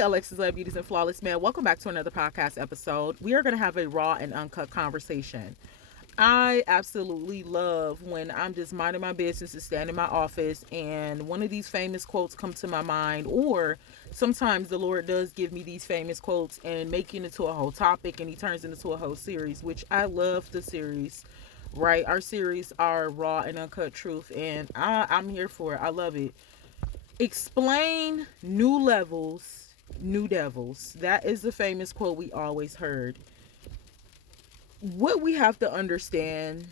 Alexis Love Beauties and Flawless Man. Welcome back to another podcast episode. We are going to have a raw and uncut conversation. I absolutely love when I'm just minding my business and stand in my office and one of these famous quotes come to my mind, or sometimes the Lord does give me these famous quotes and make it into a whole topic and he turns it into a whole series, which I love the series, right? Our series are raw and uncut truth, and I'm here for it. I love it. Explain new levels, new devils. That is the famous quote we always heard. What we have to understand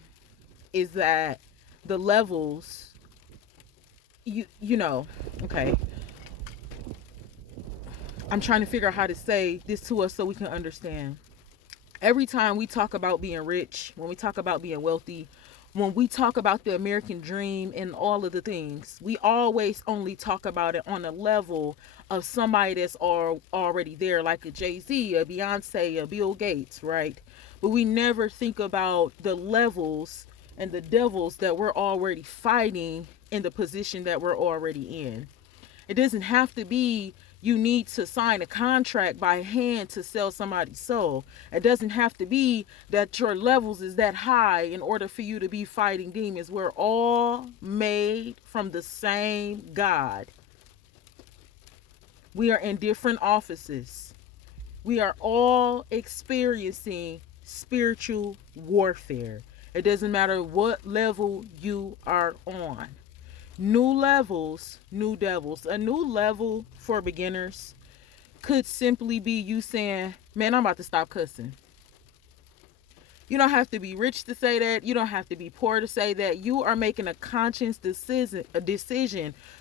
is that the levels, okay. I'm trying to figure out how to say this to us so we can understand. Every time we talk about being rich, when we talk about being wealthy, when we talk about the American dream and all of the things, we always only talk about it on a level of somebody that's already there, like a Jay-Z, a Beyonce, a Bill Gates, right? But we never think about the levels and the devils that we're already fighting in the position that we're already in. It doesn't have to be you need to sign a contract by hand to sell somebody's soul. It doesn't have to be that your levels is that high in order for you to be fighting demons. We're all made from the same God. We are in different offices. We are all experiencing spiritual warfare. It doesn't matter what level you are on. New levels, new devils. A new level for beginners could simply be you saying, man, I'm about to stop cussing. You don't have to be rich to say that. You don't have to be poor to say that. You are making a conscious decision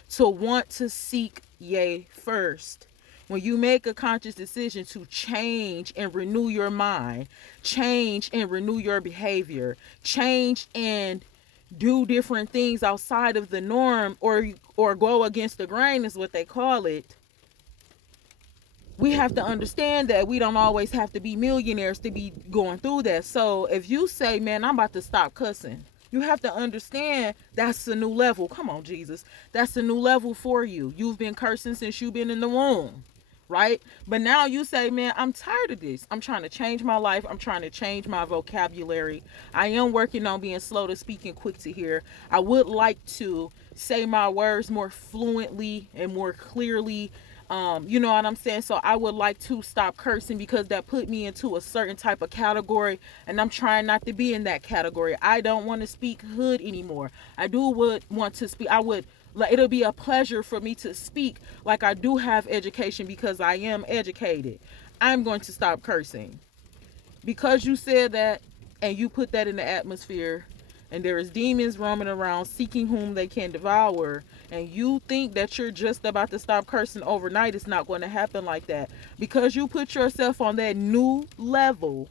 to want to seek yea first. When you make a conscious decision to change and renew your mind, change and renew your behavior, change and do different things outside of the norm, or go against the grain is what they call it. We have to understand that we don't always have to be millionaires to be going through that. So if you say, man, I'm about to stop cussing, you have to understand that's a new level. Come on, Jesus. That's a new level for you. You've been cursing since you've been in the womb, right? But now you say, man, I'm tired of this. I'm trying to change my life. I'm trying to change my vocabulary. I am working on being slow to speak and quick to hear. I would like to say my words more fluently and more clearly. You know what I'm saying? So I would like to stop cursing because that put me into a certain type of category, and I'm trying not to be in that category. I don't want to speak hood anymore. I would want to speak. It'll be a pleasure for me to speak like I do have education because I am educated. I'm going to stop cursing. Because you said that and you put that in the atmosphere, and there is demons roaming around seeking whom they can devour, and you think that you're just about to stop cursing overnight, it's not going to happen like that. Because you put yourself on that new level,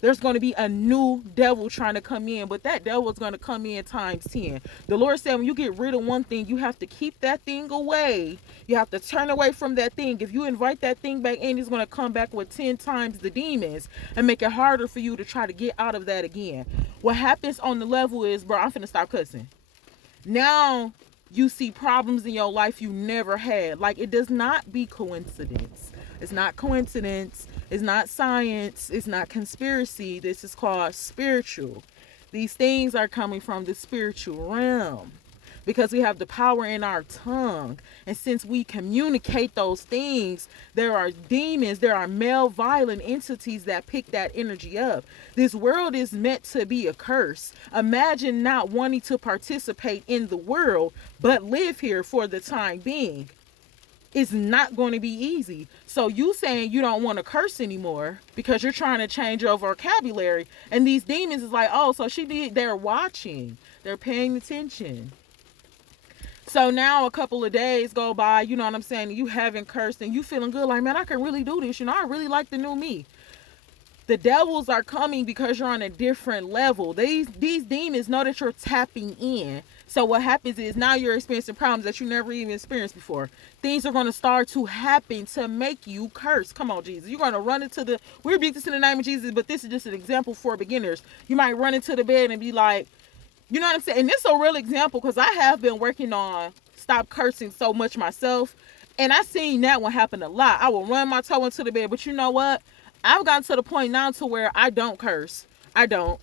there's going to be a new devil trying to come in, but that devil is going to come in times 10. The Lord said when you get rid of one thing, you have to keep that thing away. You have to turn away from that thing. If you invite that thing back in, it's going to come back with 10 times the demons and make it harder for you to try to get out of that again. What happens on the level is, bro, I'm finna stop cussing. Now you see problems in your life you never had. Like, it does not be coincidence. It's not coincidence. It's not science. It's not conspiracy. This is called spiritual. These things are coming from the spiritual realm because we have the power in our tongue. And since we communicate those things, there are demons, there are male violent entities that pick that energy up. This world is meant to be a curse. Imagine not wanting to participate in the world, but live here for the time being. It's not going to be easy. So you saying you don't want to curse anymore because you're trying to change your vocabulary, and these demons is like, oh, so they're watching, they're paying attention. So now a couple of days go by, you know what I'm saying, you haven't cursed and you feeling good, like, man, I can really do this, I really like the new me. The devils are coming because you're on a different level. These demons know that you're tapping in. So what happens is now you're experiencing problems that you never even experienced before. Things are going to start to happen to make you curse. Come on, Jesus. You're going to run into we rebuke this in the name of Jesus, but this is just an example for beginners. You might run into the bed and be like, you know what I'm saying? And this is a real example because I have been working on stop cursing so much myself. And I seen that one happen a lot. I will run my toe into the bed, but you know what? I've gotten to the point now to where I don't curse. I don't.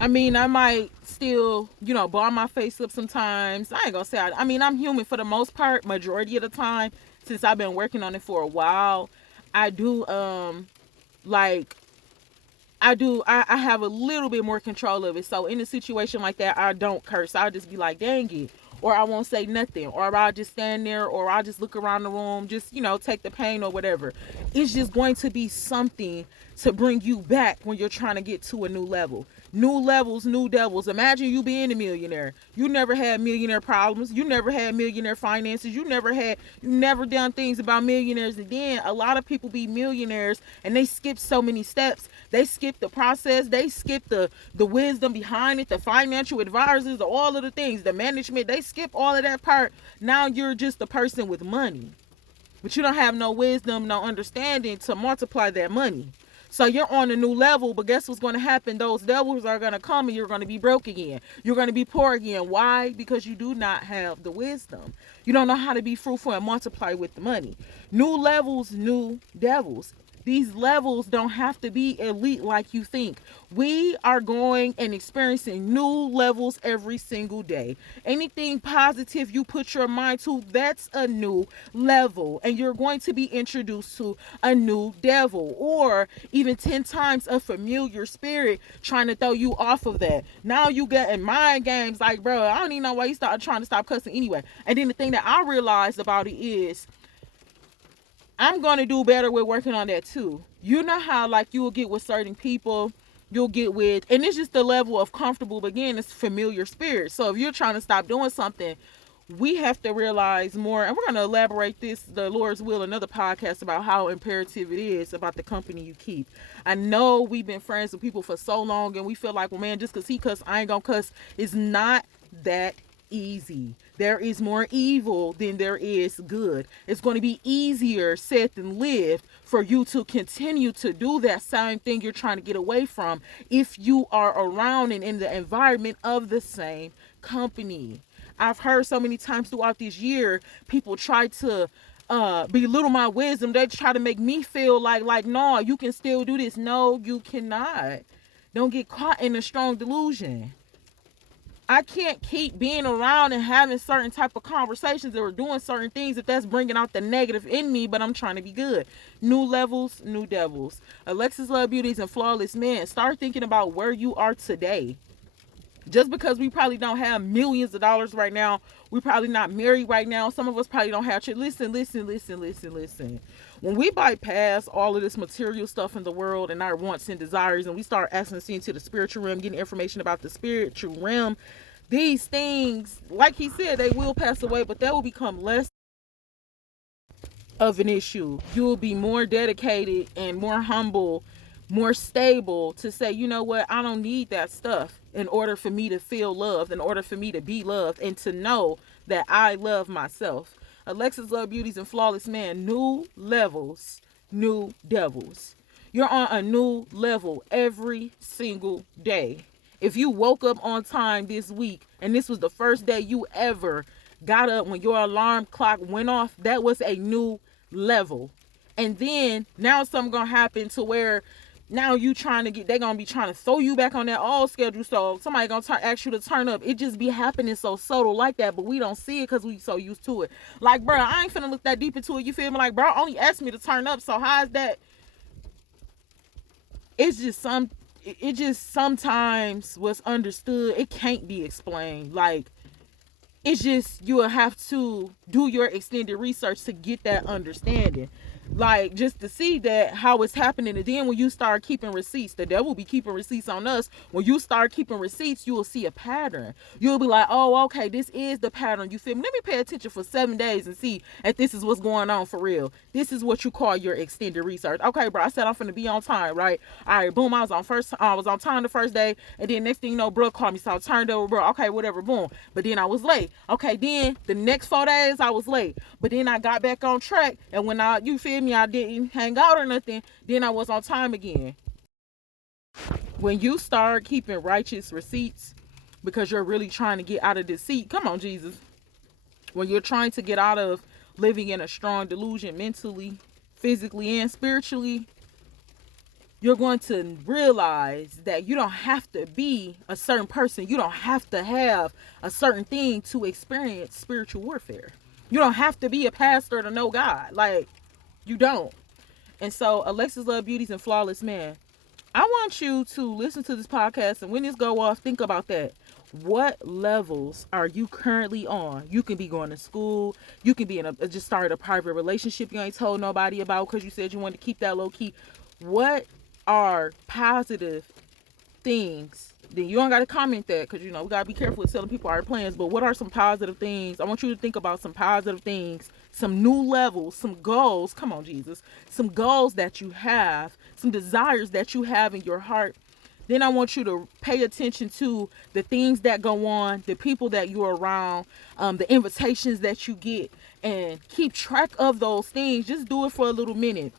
I mean, I might still, bar my face up sometimes. I ain't gonna say I mean, I'm human for the most part, majority of the time, since I've been working on it for a while. I do, like, I have a little bit more control of it. So in a situation like that, I don't curse. I'll just be like, dang it. Or I won't say nothing. Or I'll just stand there, or I'll just look around the room, just, take the pain or whatever. It's just going to be something to bring you back when you're trying to get to a new level. New levels, new devils. Imagine you being a millionaire. You never had millionaire problems. You never had millionaire finances. You never done things about millionaires. And then a lot of people be millionaires and they skip so many steps. They skip the process. They skip the wisdom behind it, the financial advisors, all of the things, the management. They skip all of that part. Now you're just a person with money, but you don't have no wisdom, no understanding to multiply that money. So you're on a new level, but guess what's going to happen? Those devils are going to come and you're going to be broke again. You're going to be poor again. Why? Because you do not have the wisdom. You don't know how to be fruitful and multiply with the money. New levels, new devils. These levels don't have to be elite like you think. We are going and experiencing new levels every single day. Anything positive you put your mind to, that's a new level. And you're going to be introduced to a new devil, or even 10 times a familiar spirit trying to throw you off of that. Now you get in mind games like, bro, I don't even know why you start trying to stop cussing anyway. And then the thing that I realized about it is, I'm going to do better with working on that too. You know how like you'll get with certain people, you'll get with, and it's just the level of comfortable, but again, it's familiar spirit. So if you're trying to stop doing something, we have to realize more, and we're going to elaborate this, the Lord's will, another podcast about how imperative it is about the company you keep. I know we've been friends with people for so long and we feel like, well, man, just because he cuss, I ain't going to cuss. It's not that easy. There is more evil than there is good. It's going to be easier said than lived for you to continue to do that same thing you're trying to get away from if you are around and in the environment of the same company. I've heard so many times throughout this year, people try to belittle my wisdom. They try to make me feel like, no, you can still do this. No, you cannot. Don't get caught in a strong delusion. I can't keep being around and having certain type of conversations or doing certain things if that's bringing out the negative in me, but I'm trying to be good. New levels, new devils. Alexis Love Beauties and Flawless Men. Start thinking about where you are today. Just because we probably don't have millions of dollars right now, we're probably not married right now. Some of us probably don't have children. Listen. When we bypass all of this material stuff in the world and our wants and desires, and we start accessing to the spiritual realm, getting information about the spiritual realm, these things, like he said, they will pass away, but they will become less of an issue. You will be more dedicated and more humble, more stable to say, you know what, I don't need that stuff in order for me to feel loved, in order for me to be loved, and to know that I love myself. Alexis Love Beauties and Flawless Man. New levels, new devils. You're on a new level every single day. If you woke up on time this week and this was the first day you ever got up when your alarm clock went off, that was a new level. And then now something gonna happen to where now you trying to get, they gonna be trying to throw you back on that old schedule. So somebody gonna ask you to turn up. It just be happening so subtle like that, but we don't see it because we so used to it. Like, bro, I ain't finna look that deep into it. You feel me? Like, bro, only asked me to turn up. So how is that? It's just it just sometimes what's understood, it can't be explained. Like, it's just, you will have to do your extended research to get that understanding. Like, just to see that how it's happening. And then when you start keeping receipts, the devil be keeping receipts on us. When you start keeping receipts, you will see a pattern. You'll be like, oh, okay, this is the pattern. You feel me? Let me pay attention for 7 days and see if this is what's going on for real. This is what you call your extended research. Okay, bro, I said I'm finna be on time, right? All right, boom, I was on time the first day, and then next thing you know, bro called me, so I turned over, bro. Okay, whatever, boom. But then I was late. Okay, then the next 4 days I was late. But then I got back on track, and when you feel me, I didn't hang out or nothing, then I was on time again. When you start keeping righteous receipts because you're really trying to get out of deceit, come on, Jesus. When you're trying to get out of living in a strong delusion mentally, physically, and spiritually, you're going to realize that you don't have to be a certain person. You don't have to have a certain thing to experience spiritual warfare. You don't have to be a pastor to know God. Like, you don't. And so, Alexis Love Beauties and Flawless Man, I want you to listen to this podcast, and when this go off, think about that. What levels are you currently on? You can be going to school. You can be in just started a private relationship you ain't told nobody about because you said you wanted to keep that low key. What are positive things? Then you don't got to comment that, because we got to be careful with telling people our plans. But what are some positive things? I want you to think about some positive things, some new levels, some goals. Come on, Jesus. Some goals that you have, some desires that you have in your heart. Then I want you to pay attention to the things that go on, the people that you're around, the invitations that you get, and keep track of those things. Just do it for a little minute.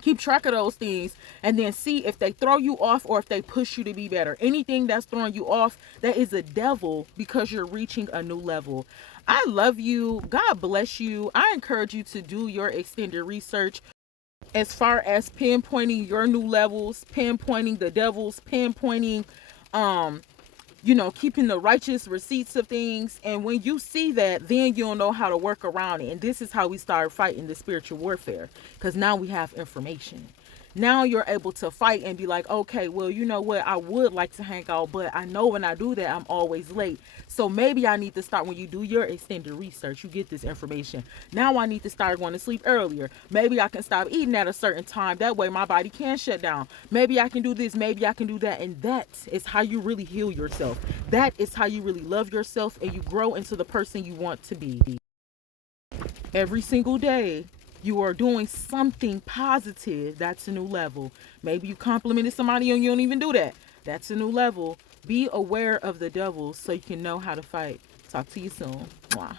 Keep track of those things, and then see if they throw you off or if they push you to be better. Anything that's throwing you off, that is a devil, because you're reaching a new level. I love you. God bless you. I encourage you to do your extended research as far as pinpointing your new levels, pinpointing the devils, pinpointing keeping the righteous receipts of things. And when you see that, then you'll know how to work around it. And this is how we start fighting the spiritual warfare, because now we have information. Now you're able to fight and be like, okay, well, you know what? I would like to hang out, but I know when I do that, I'm always late. So maybe I need to start, when you do your extended research, you get this information. Now I need to start going to sleep earlier. Maybe I can stop eating at a certain time. That way my body can shut down. Maybe I can do this. Maybe I can do that. And that is how you really heal yourself. That is how you really love yourself, and you grow into the person you want to be. Every single day, you are doing something positive. That's a new level. Maybe you complimented somebody and you don't even do that. That's a new level. Be aware of the devils so you can know how to fight. Talk to you soon. Mwah.